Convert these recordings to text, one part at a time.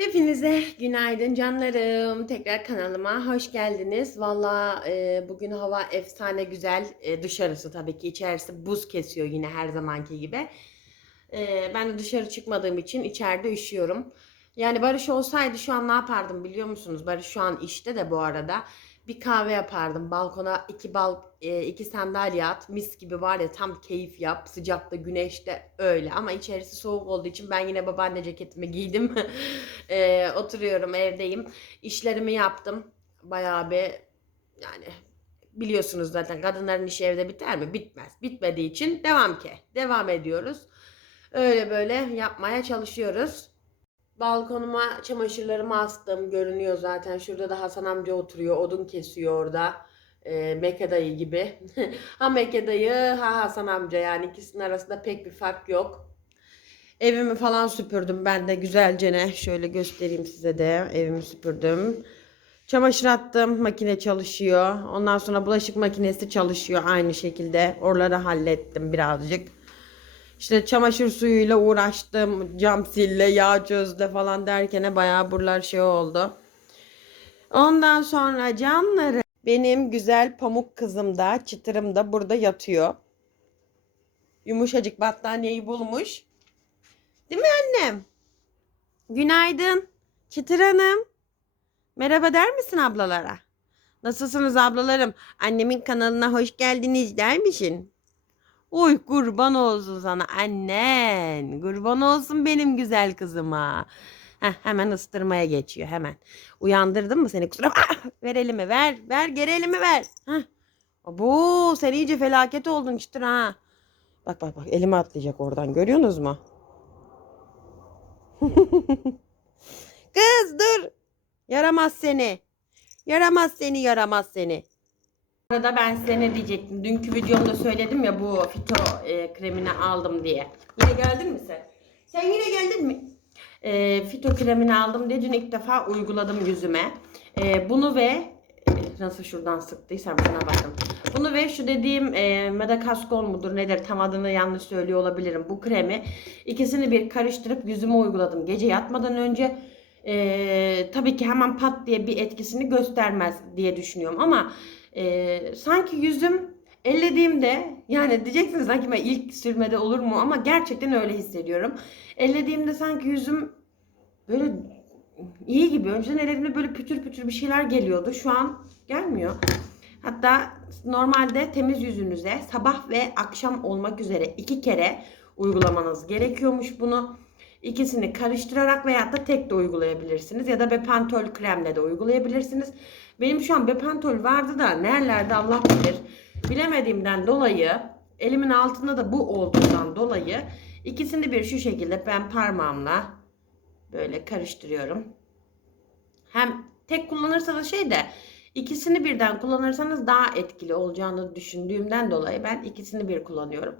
Hepinize günaydın canlarım. Tekrar kanalıma hoş geldiniz. Valla e, bugün hava efsane güzel. E, dışarısı tabii ki içerisi buz kesiyor yine her zamanki gibi. E, ben de dışarı çıkmadığım için içeride üşüyorum. Yani Barış olsaydı şu an ne yapardım biliyor musunuz? Barış şu an işte de bu arada. Bir kahve yapardım. Balkona iki bal e, iki sandalye at. Mis gibi var ya tam keyif yap. Sıcakta, güneşte öyle. Ama içerisi soğuk olduğu için ben yine babaanne ceketimi giydim. E, oturuyorum evdeyim. İşlerimi yaptım. Bayağı bir yani biliyorsunuz zaten kadınların işi evde biter mi? Bitmez. Bitmediği için devam ki. Devam ediyoruz. Öyle böyle yapmaya çalışıyoruz. Balkonuma çamaşırlarımı astım. Görünüyor zaten. Şurada da Hasan amca oturuyor. Odun kesiyor orada. E, Mekke dayı gibi. ha Mekke dayı ha Hasan amca yani ikisinin arasında pek bir fark yok. Evimi falan süpürdüm ben de güzelce ne. Şöyle göstereyim size de. Evimi süpürdüm. Çamaşır attım. Makine çalışıyor. Ondan sonra bulaşık makinesi çalışıyor aynı şekilde. Oraları hallettim birazcık. İşte çamaşır suyuyla uğraştım. Cam sille, yağ çözle falan derken bayağı buralar şey oldu. Ondan sonra canları benim güzel pamuk kızım da çıtırım da burada yatıyor. Yumuşacık battaniyeyi bulmuş. Değil mi annem? Günaydın. Çıtır Hanım. Merhaba der misin ablalara? Nasılsınız ablalarım? Annemin kanalına hoş geldiniz der misin? Uy kurban olsun sana annen. Kurban olsun benim güzel kızıma. Heh, hemen ıstırmaya geçiyor hemen. Uyandırdım mı seni kusura Ah! ver elimi ver. Ver geri elimi ver. Heh. Bu sen iyice felaket oldun çıtır ha. Bak bak bak elime atlayacak oradan görüyorsunuz mu? Kız dur. Yaramaz seni. Yaramaz seni yaramaz seni. Arada ben size ne diyecektim. Dünkü videomda söyledim ya bu fito e, kremini aldım diye. Yine geldin mi sen? Sen yine geldin mi? E, fito kremini aldım diye dün ilk defa uyguladım yüzüme. E, bunu ve nasıl şuradan sıktıysam şuna bakın. Bunu ve şu dediğim e, Madagaskar mudur nedir tam adını yanlış söylüyor olabilirim. Bu kremi ikisini bir karıştırıp yüzüme uyguladım. Gece yatmadan önce e, tabii ki hemen pat diye bir etkisini göstermez diye düşünüyorum ama e, sanki yüzüm ellediğimde yani diyeceksiniz sanki ben ilk sürmede olur mu ama gerçekten öyle hissediyorum. Ellediğimde sanki yüzüm böyle iyi gibi. Önceden ellerimde böyle pütür pütür bir şeyler geliyordu. Şu an gelmiyor. Hatta normalde temiz yüzünüze sabah ve akşam olmak üzere iki kere uygulamanız gerekiyormuş bunu. İkisini karıştırarak veya da tek de uygulayabilirsiniz. Ya da Bepantol kremle de uygulayabilirsiniz. Benim şu an Bepantol vardı da nerelerde Allah bilir. Bilemediğimden dolayı elimin altında da bu olduğundan dolayı ikisini bir şu şekilde ben parmağımla böyle karıştırıyorum. Hem tek kullanırsanız şey de ikisini birden kullanırsanız daha etkili olacağını düşündüğümden dolayı ben ikisini bir kullanıyorum.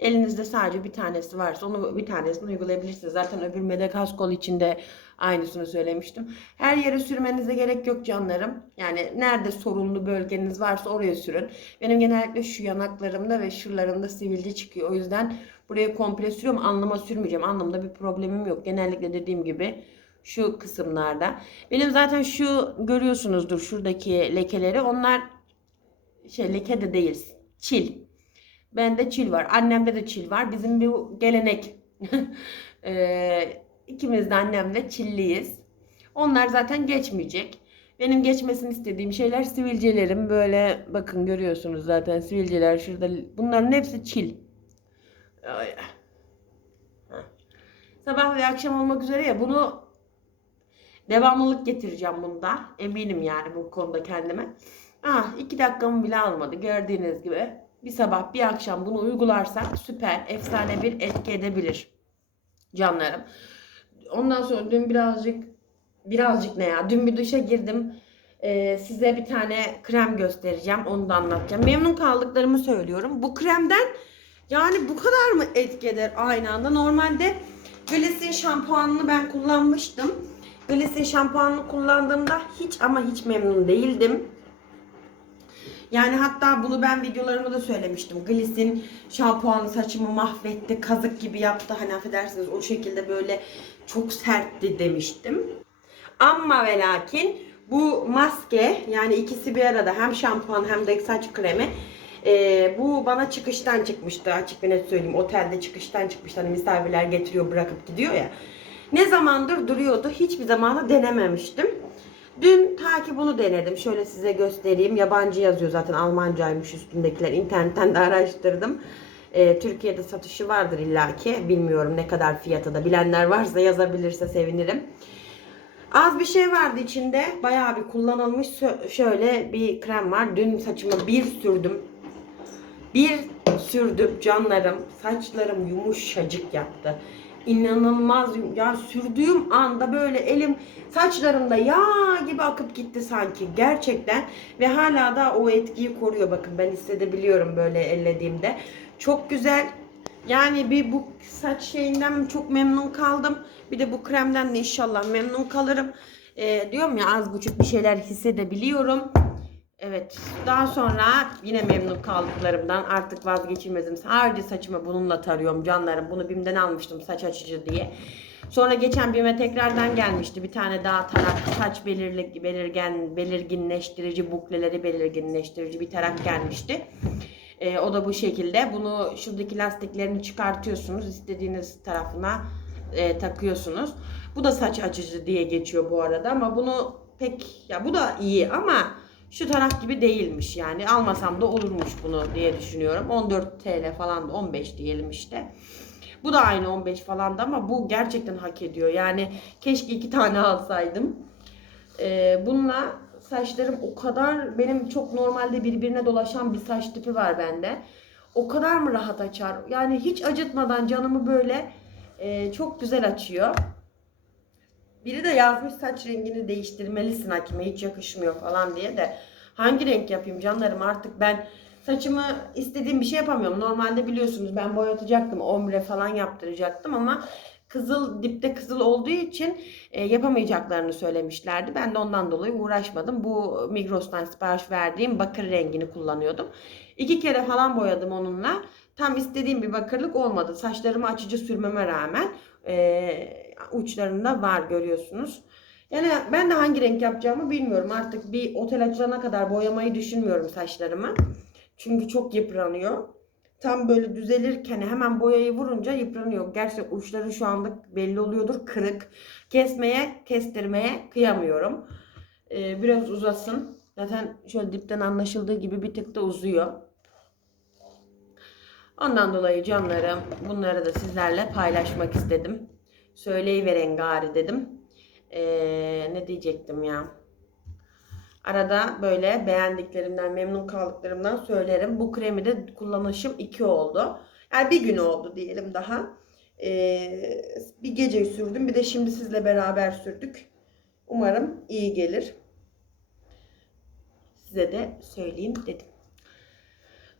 Elinizde sadece bir tanesi varsa onu bir tanesini uygulayabilirsiniz. Zaten öbür Medekaskol için de aynısını söylemiştim. Her yere sürmenize gerek yok canlarım. Yani nerede sorunlu bölgeniz varsa oraya sürün. Benim genellikle şu yanaklarımda ve şuralarımda sivilce çıkıyor. O yüzden buraya komple sürüyorum. Anlama sürmeyeceğim. Anlamda bir problemim yok. Genellikle dediğim gibi şu kısımlarda. Benim zaten şu görüyorsunuzdur şuradaki lekeleri. Onlar şey leke de değil. Çil. Bende çil var. Annemde de çil var. Bizim bir gelenek. ee, ikimiz de annemle çilliyiz. Onlar zaten geçmeyecek. Benim geçmesini istediğim şeyler sivilcelerim. Böyle bakın görüyorsunuz zaten sivilceler şurada. Bunların hepsi çil. Sabah ve akşam olmak üzere ya bunu devamlılık getireceğim bunda. Eminim yani bu konuda kendime. Ah iki dakikamı bile almadı gördüğünüz gibi. Bir sabah bir akşam bunu uygularsak süper efsane bir etki edebilir canlarım. Ondan sonra dün birazcık birazcık ne ya dün bir duşa girdim. Ee, size bir tane krem göstereceğim onu da anlatacağım. Memnun kaldıklarımı söylüyorum. Bu kremden yani bu kadar mı etki eder aynı anda? Normalde Gliss'in şampuanını ben kullanmıştım. Gliss'in şampuanını kullandığımda hiç ama hiç memnun değildim. Yani hatta bunu ben videolarımda da söylemiştim. Gliss'in şampuanı saçımı mahvetti, kazık gibi yaptı. Hani affedersiniz o şekilde böyle çok sertti demiştim. Ama ve lakin bu maske yani ikisi bir arada hem şampuan hem de saç kremi e, bu bana çıkıştan çıkmıştı açık ve net söyleyeyim. Otelde çıkıştan çıkmıştı. Hani misafirler getiriyor bırakıp gidiyor ya. Ne zamandır duruyordu. Hiçbir zamanı denememiştim. Dün ta bunu denedim. Şöyle size göstereyim. Yabancı yazıyor zaten Almancaymış üstündekiler. İnternetten de araştırdım. Ee, Türkiye'de satışı vardır illaki. Bilmiyorum ne kadar fiyatı da. Bilenler varsa yazabilirse sevinirim. Az bir şey vardı içinde. Bayağı bir kullanılmış şöyle bir krem var. Dün saçıma bir sürdüm. Bir sürdüm canlarım. Saçlarım yumuşacık yaptı. İnanılmaz. Ya sürdüğüm anda böyle elim saçlarımda yağ gibi akıp gitti sanki gerçekten. Ve hala da o etkiyi koruyor. Bakın ben hissedebiliyorum böyle ellediğimde. Çok güzel. Yani bir bu saç şeyinden çok memnun kaldım. Bir de bu kremden de inşallah memnun kalırım. Ee, diyorum ya az buçuk bir şeyler hissedebiliyorum Evet. Daha sonra yine memnun kaldıklarımdan artık vazgeçilmezim. Sadece saçımı bununla tarıyorum canlarım. Bunu BİM'den almıştım saç açıcı diye. Sonra geçen BİM'e tekrardan gelmişti. Bir tane daha tarak saç belirli, belirgen, belirginleştirici, bukleleri belirginleştirici bir tarak gelmişti. Ee, o da bu şekilde. Bunu şuradaki lastiklerini çıkartıyorsunuz. istediğiniz tarafına e, takıyorsunuz. Bu da saç açıcı diye geçiyor bu arada ama bunu pek ya bu da iyi ama şu taraf gibi değilmiş yani almasam da olurmuş bunu diye düşünüyorum. 14 TL falan da 15 diyelim işte. Bu da aynı 15 falan da ama bu gerçekten hak ediyor. Yani keşke iki tane alsaydım. Ee, bununla saçlarım o kadar benim çok normalde birbirine dolaşan bir saç tipi var bende. O kadar mı rahat açar? Yani hiç acıtmadan canımı böyle e, çok güzel açıyor. Biri de yazmış saç rengini değiştirmelisin Hakime hiç yakışmıyor falan diye de hangi renk yapayım canlarım artık ben saçımı istediğim bir şey yapamıyorum. Normalde biliyorsunuz ben boyatacaktım ombre falan yaptıracaktım ama kızıl dipte kızıl olduğu için e, yapamayacaklarını söylemişlerdi. Ben de ondan dolayı uğraşmadım. Bu Migros'tan sipariş verdiğim bakır rengini kullanıyordum. İki kere falan boyadım onunla. Tam istediğim bir bakırlık olmadı. Saçlarımı açıcı sürmeme rağmen e, uçlarında var görüyorsunuz. Yani ben de hangi renk yapacağımı bilmiyorum. Artık bir otel açılana kadar boyamayı düşünmüyorum saçlarımı. Çünkü çok yıpranıyor. Tam böyle düzelirken hemen boyayı vurunca yıpranıyor. Gerçekten uçları şu anlık belli oluyordur kırık. Kesmeye, kestirmeye kıyamıyorum. Ee, biraz uzasın. Zaten şöyle dipten anlaşıldığı gibi bir tık da uzuyor. Ondan dolayı canlarım bunları da sizlerle paylaşmak istedim. Söyleyiveren gari dedim. Ee, ne diyecektim ya. Arada böyle beğendiklerimden, memnun kaldıklarımdan söylerim. Bu kremi de kullanışım 2 oldu. Yani bir gün oldu diyelim daha. Ee, bir gece sürdüm. Bir de şimdi sizle beraber sürdük. Umarım iyi gelir. Size de söyleyeyim dedim.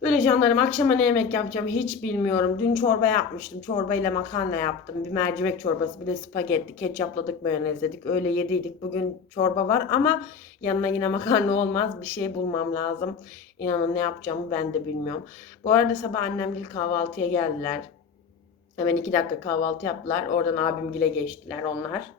Böyle canlarım akşama ne yemek yapacağım hiç bilmiyorum. Dün çorba yapmıştım. Çorba ile makarna yaptım. Bir mercimek çorbası bir de spagetti. Ketçapladık mayonezledik. Öyle yediydik. Bugün çorba var ama yanına yine makarna olmaz. Bir şey bulmam lazım. İnanın ne yapacağımı ben de bilmiyorum. Bu arada sabah annemgil kahvaltıya geldiler. Hemen iki dakika kahvaltı yaptılar. Oradan abimgile geçtiler onlar.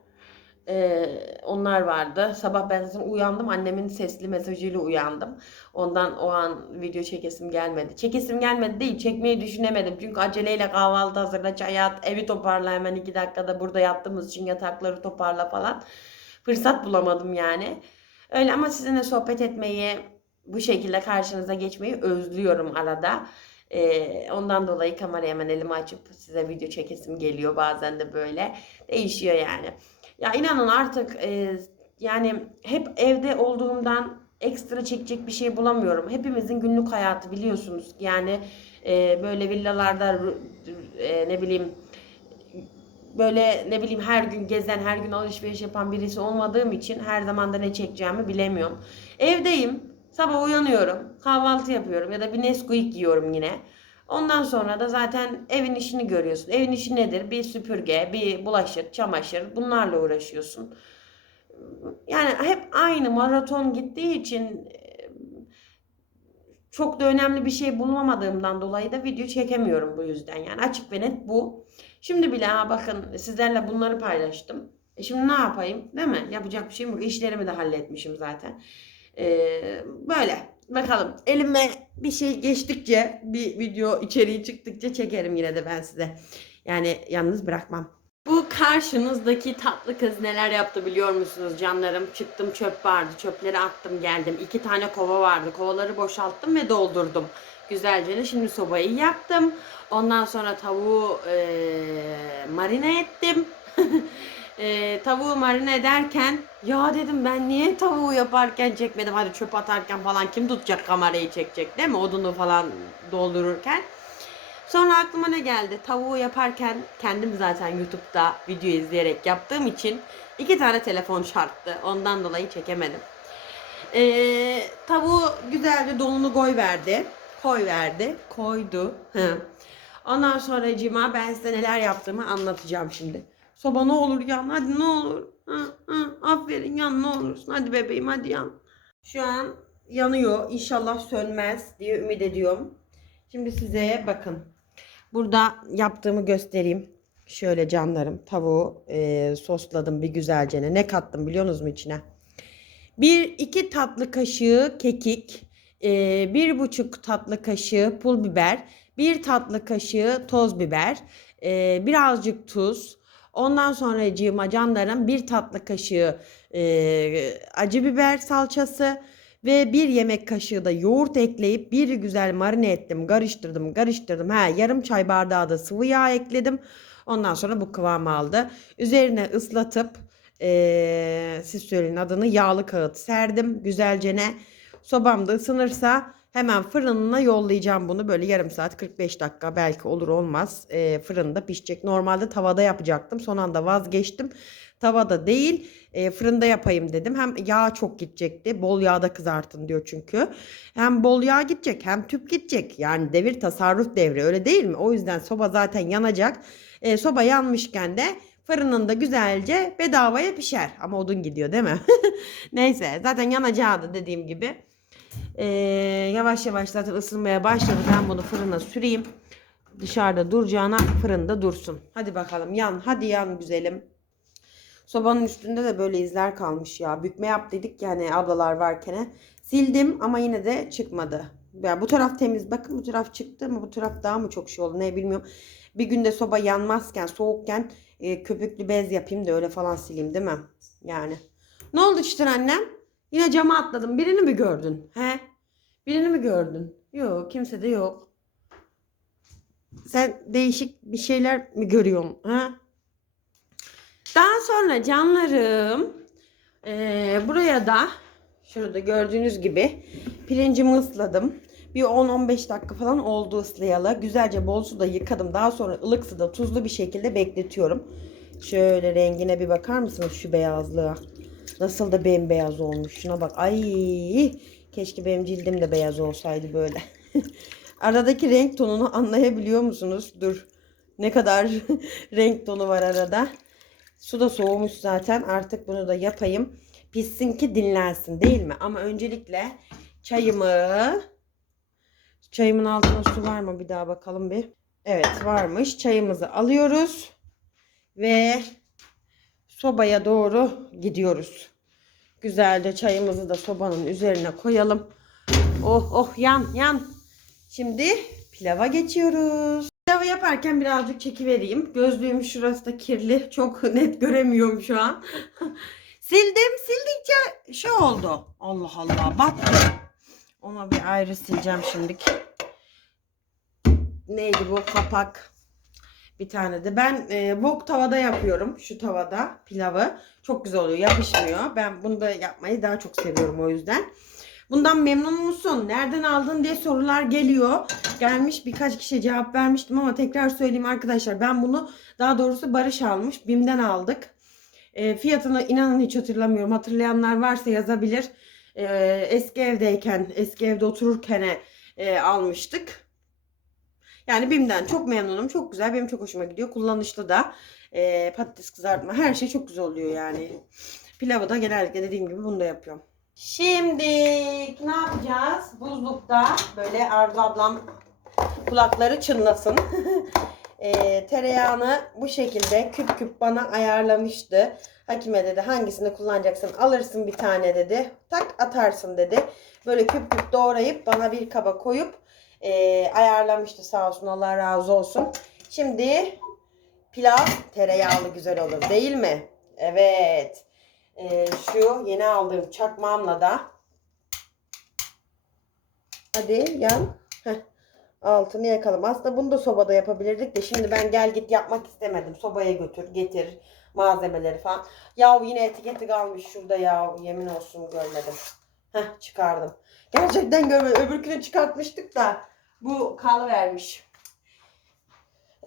Ee, onlar vardı. Sabah ben zaten uyandım. Annemin sesli mesajıyla uyandım. Ondan o an video çekesim gelmedi. Çekesim gelmedi değil. Çekmeyi düşünemedim. Çünkü aceleyle kahvaltı hazırla, çay at, evi toparla hemen iki dakikada burada yattığımız için yatakları toparla falan. Fırsat bulamadım yani. Öyle ama sizinle sohbet etmeyi, bu şekilde karşınıza geçmeyi özlüyorum arada. Ee, ondan dolayı kamerayı hemen elime açıp size video çekesim geliyor. Bazen de böyle değişiyor yani. Ya inanın artık e, yani hep evde olduğumdan ekstra çekecek bir şey bulamıyorum. Hepimizin günlük hayatı biliyorsunuz. Yani e, böyle villalarda e, ne bileyim böyle ne bileyim her gün gezen, her gün alışveriş yapan birisi olmadığım için her zaman da ne çekeceğimi bilemiyorum. Evdeyim. Sabah uyanıyorum. Kahvaltı yapıyorum ya da bir Nesquik yiyorum yine. Ondan sonra da zaten evin işini görüyorsun. Evin işi nedir? Bir süpürge, bir bulaşık, çamaşır bunlarla uğraşıyorsun. Yani hep aynı maraton gittiği için e, çok da önemli bir şey bulamadığımdan dolayı da video çekemiyorum bu yüzden. Yani açık ve net bu. Şimdi bile ha bakın sizlerle bunları paylaştım. E şimdi ne yapayım? Değil mi? Yapacak bir şeyim yok. İşlerimi de halletmişim zaten. Ee, böyle. Bakalım. Elime bir şey geçtikçe, bir video içeriği çıktıkça çekerim yine de ben size. Yani yalnız bırakmam. Bu karşınızdaki tatlı kız neler yaptı biliyor musunuz canlarım? Çıktım çöp vardı. Çöpleri attım geldim. İki tane kova vardı. Kovaları boşalttım ve doldurdum. Güzelce şimdi sobayı yaktım. Ondan sonra tavuğu eee, marine ettim. Eee, tavuğu marine ederken ya dedim ben niye tavuğu yaparken çekmedim. Hadi çöp atarken falan kim tutacak kamerayı çekecek değil mi? Odunu falan doldururken. Sonra aklıma ne geldi? Tavuğu yaparken kendim zaten YouTube'da video izleyerek yaptığım için iki tane telefon çarptı. Ondan dolayı çekemedim. Ee, tavuğu güzelce donunu koy verdi. Koy verdi. Koydu. Hı. Ondan sonra cima ben size neler yaptığımı anlatacağım şimdi. Soba ne olur yan hadi ne olur. Hı, hı, aferin yan ne olursun. Hadi bebeğim hadi yan. Şu an yanıyor. İnşallah sönmez diye ümit ediyorum. Şimdi size bakın. Burada yaptığımı göstereyim. Şöyle canlarım tavuğu e, sosladım bir güzelce. Ne kattım biliyorsunuz mu içine? Bir iki tatlı kaşığı kekik, e, bir buçuk tatlı kaşığı pul biber, bir tatlı kaşığı toz biber, e, birazcık tuz. Ondan sonra cığıma canlarım bir tatlı kaşığı e, acı biber salçası ve bir yemek kaşığı da yoğurt ekleyip bir güzel marine ettim. Karıştırdım, karıştırdım. Ha, yarım çay bardağı da sıvı yağ ekledim. Ondan sonra bu kıvamı aldı. Üzerine ıslatıp eee siz söyleyin adını yağlı kağıt serdim güzelce ne. Sobamda ısınırsa hemen fırınına yollayacağım bunu. Böyle yarım saat 45 dakika belki olur olmaz eee, fırında pişecek. Normalde tavada yapacaktım. Son anda vazgeçtim. Tavada değil e, fırında yapayım dedim. Hem yağ çok gidecekti. Bol yağda kızartın diyor çünkü. Hem bol yağ gidecek hem tüp gidecek. Yani devir tasarruf devri öyle değil mi? O yüzden soba zaten yanacak. E, soba yanmışken de fırınında güzelce bedavaya pişer. Ama odun gidiyor değil mi? Neyse zaten yanacağı dediğim gibi. E, yavaş yavaş zaten ısınmaya başladı. Ben bunu fırına süreyim. Dışarıda duracağına fırında dursun. Hadi bakalım yan. Hadi yan güzelim. Sobanın üstünde de böyle izler kalmış ya. Bükme yap dedik yani ablalar varken. Sildim ama yine de çıkmadı. Ya bu taraf temiz. Bakın bu taraf çıktı ama bu taraf daha mı çok şey oldu ne bilmiyorum. Bir günde soba yanmazken, soğukken e, köpüklü bez yapayım da öyle falan sileyim değil mi? Yani. Ne oldu Çıtır annem? Yine cama atladım. Birini mi gördün? He? Birini mi gördün? Yok kimse de yok. Sen değişik bir şeyler mi görüyorsun? Ha? Daha sonra canlarım eee, buraya da şurada gördüğünüz gibi pirincimi ısladım. Bir 10-15 dakika falan oldu ıslayalı. Güzelce bol suda yıkadım. Daha sonra ılık suda tuzlu bir şekilde bekletiyorum. Şöyle rengine bir bakar mısınız şu beyazlığa? Nasıl da bembeyaz olmuş. Şuna bak. Ay keşke benim cildim de beyaz olsaydı böyle. Aradaki renk tonunu anlayabiliyor musunuz? Dur. Ne kadar renk tonu var arada. Su da soğumuş zaten. Artık bunu da yapayım. Pişsin ki dinlensin değil mi? Ama öncelikle çayımı çayımın altına su var mı bir daha bakalım bir. Evet varmış. Çayımızı alıyoruz ve sobaya doğru gidiyoruz. Güzelce çayımızı da sobanın üzerine koyalım. Oh oh yan yan. Şimdi pilava geçiyoruz. Pilavı yaparken birazcık çekivereyim. Gözlüğüm şurası da kirli. Çok net göremiyorum şu an. Sildim. Sildikçe şey oldu. Allah Allah battı. Ona bir ayrı sileceğim şimdilik. Neydi bu kapak? Bir tane de. Ben e, wok tavada yapıyorum. Şu tavada pilavı. Çok güzel oluyor. Yapışmıyor. Ben bunu da yapmayı daha çok seviyorum o yüzden. Bundan memnun musun? Nereden aldın diye sorular geliyor. Gelmiş birkaç kişiye cevap vermiştim ama tekrar söyleyeyim arkadaşlar. Ben bunu daha doğrusu Barış almış. Bim'den aldık. E, fiyatını inanın hiç hatırlamıyorum. Hatırlayanlar varsa yazabilir. E, eski evdeyken, eski evde otururken e, almıştık. Yani Bim'den çok memnunum. Çok güzel. Benim çok hoşuma gidiyor. Kullanışlı da. E, patates kızartma. Her şey çok güzel oluyor yani. Pilavı da genellikle dediğim gibi bunu da yapıyorum. Şimdi ne yapacağız? Buzlukta böyle Arzu ablam kulakları çınlasın. e, tereyağını bu şekilde küp küp bana ayarlamıştı. Hakime dedi hangisini kullanacaksın alırsın bir tane dedi. Tak atarsın dedi. Böyle küp küp doğrayıp bana bir kaba koyup e, ayarlamıştı sağ olsun Allah razı olsun. Şimdi pilav tereyağlı güzel olur değil mi? Evet. E, şu yeni aldığım çakmağımla da hadi yan. Heh. Altını yakalım. Aslında bunu da sobada yapabilirdik de şimdi ben gel git yapmak istemedim. Sobaya götür, getir malzemeleri falan. Yahu yine etiketi kalmış şurada ya. Yemin olsun görmedim. Heh çıkardım. Gerçekten görmedim. Öbürkünü çıkartmıştık da bu kalıvermiş.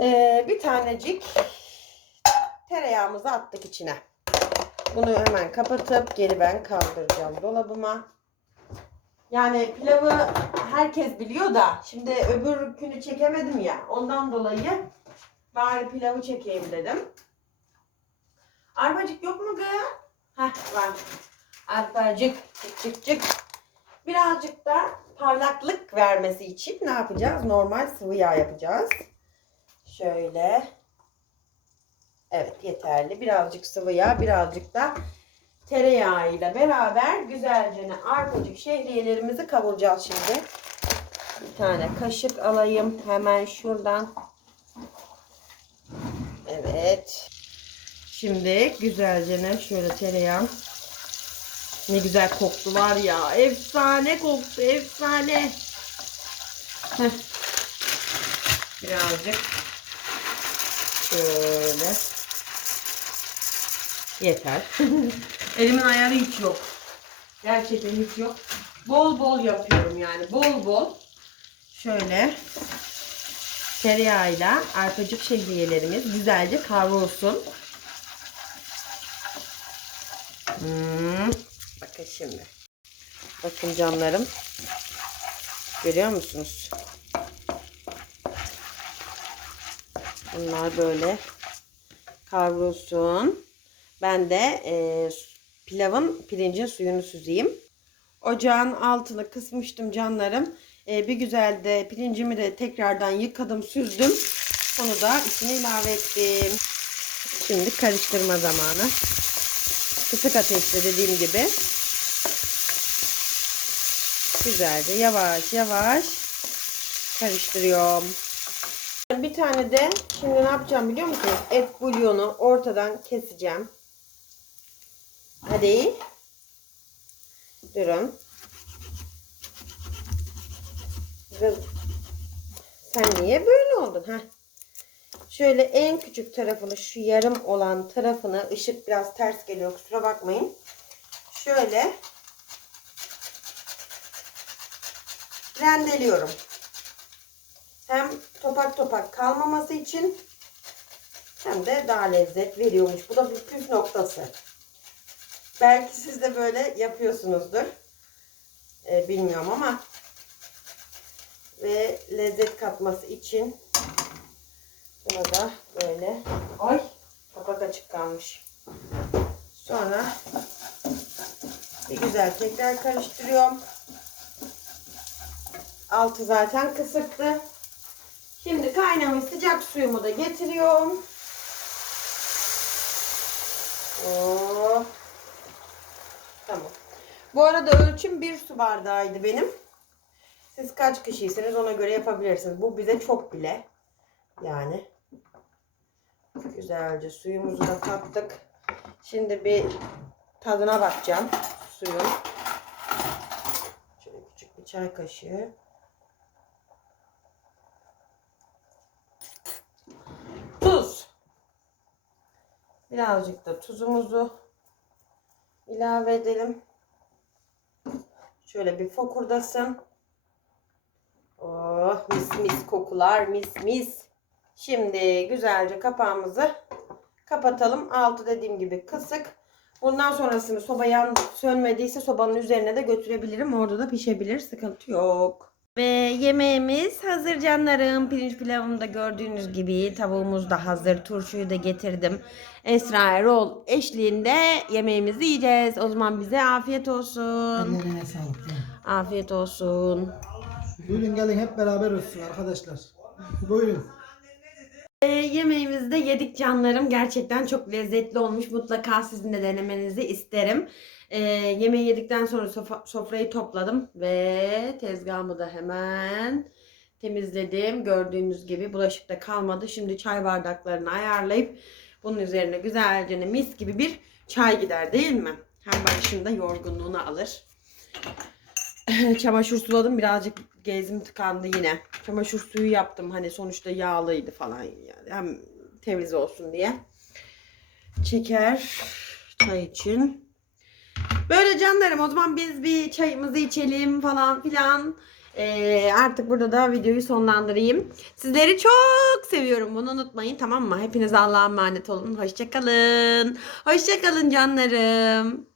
Ee, bir tanecik tereyağımızı attık içine. Bunu hemen kapatıp geri ben kaldıracağım dolabıma. Yani pilavı herkes biliyor da şimdi öbürkünü çekemedim ya. Ondan dolayı bari pilavı çekeyim dedim. Arpacık yok mu kız? Heh var. Arpacık çık çık çık. Birazcık da parlaklık vermesi için ne yapacağız? Normal sıvı yağ yapacağız. Şöyle. Evet yeterli. Birazcık sıvı yağ, birazcık da tereyağıyla beraber güzelce arpacık şehriyelerimizi kavuracağız şimdi. Bir tane kaşık alayım hemen şuradan. Evet. Şimdi güzelce şöyle tereyağı. Ne güzel koktu var ya. Efsane koktu, efsane. Heh. Birazcık şöyle. Yeter. Elimin ayarı hiç yok. Gerçekten hiç yok. Bol bol yapıyorum yani. Bol bol. Şöyle tereyağıyla arpacık şehriyelerimiz güzelce kavrulsun. Hmm. Bakın şimdi. Bakın canlarım. Görüyor musunuz? Bunlar böyle kavrulsun. Ben de e, pilavın pirincin suyunu süzeyim. Ocağın altını kısmıştım canlarım. E, bir güzel de pirincimi de tekrardan yıkadım, süzdüm. Onu da içine ilave ettim. Şimdi karıştırma zamanı. Kısık ateşte dediğim gibi. Güzelce yavaş yavaş karıştırıyorum. Bir tane de şimdi ne yapacağım biliyor musunuz? Et bulyonu ortadan keseceğim. Hadi. Durun. Sen niye böyle oldun? Heh. Şöyle en küçük tarafını şu yarım olan tarafını ışık biraz ters geliyor kusura bakmayın. Şöyle rendeliyorum. Hem topak topak kalmaması için hem de daha lezzet veriyormuş. Bu da bir püf noktası. Belki siz de böyle yapıyorsunuzdur. Ee, bilmiyorum ama ve lezzet katması için bunu da böyle ay kapak açık kalmış. Sonra bir güzel tekrar karıştırıyorum. Altı zaten kısıktı. Şimdi kaynamış sıcak suyumu da getiriyorum. Oh. Tamam. Bu arada ölçüm bir su bardağıydı benim. Siz kaç kişiyseniz ona göre yapabilirsiniz. Bu bize çok bile. Yani. Güzelce suyumuzu da kattık. Şimdi bir tadına bakacağım suyun. Şöyle küçük bir çay kaşığı. Tuz. Birazcık da tuzumuzu ilave edelim. Şöyle bir fokurdasın. Oh mis mis kokular mis mis. Şimdi güzelce kapağımızı kapatalım. Altı dediğim gibi kısık. Bundan sonrasını soba yan sönmediyse sobanın üzerine de götürebilirim. Orada da pişebilir. Sıkıntı yok. Ve yemeğimiz hazır canlarım. Pirinç pilavımda gördüğünüz gibi tavuğumuz da hazır. Turşuyu da getirdim. Esra Erol eşliğinde yemeğimizi yiyeceğiz. O zaman bize afiyet olsun. Ellerine sağlık. Afiyet olsun. Buyurun gelin hep beraber olsun arkadaşlar. Buyurun. Ee, yemeğimizi de yedik canlarım. Gerçekten çok lezzetli olmuş. Mutlaka sizin de denemenizi isterim. Ee, yemeği yedikten sonra sofa- sofrayı topladım ve tezgahımı da hemen temizledim. Gördüğünüz gibi bulaşık da kalmadı. Şimdi çay bardaklarını ayarlayıp bunun üzerine güzelce mis gibi bir çay gider değil mi? Her başında yorgunluğunu alır. Çamaşır suladım birazcık gezim tıkandı yine. Çamaşır suyu yaptım hani sonuçta yağlıydı falan yani hem temiz olsun diye. Çeker çay için. Böyle canlarım o zaman biz bir çayımızı içelim falan filan. Ee, artık burada da videoyu sonlandırayım. Sizleri çok seviyorum bunu unutmayın tamam mı? Hepiniz Allah'a emanet olun. Hoşçakalın. Hoşçakalın canlarım.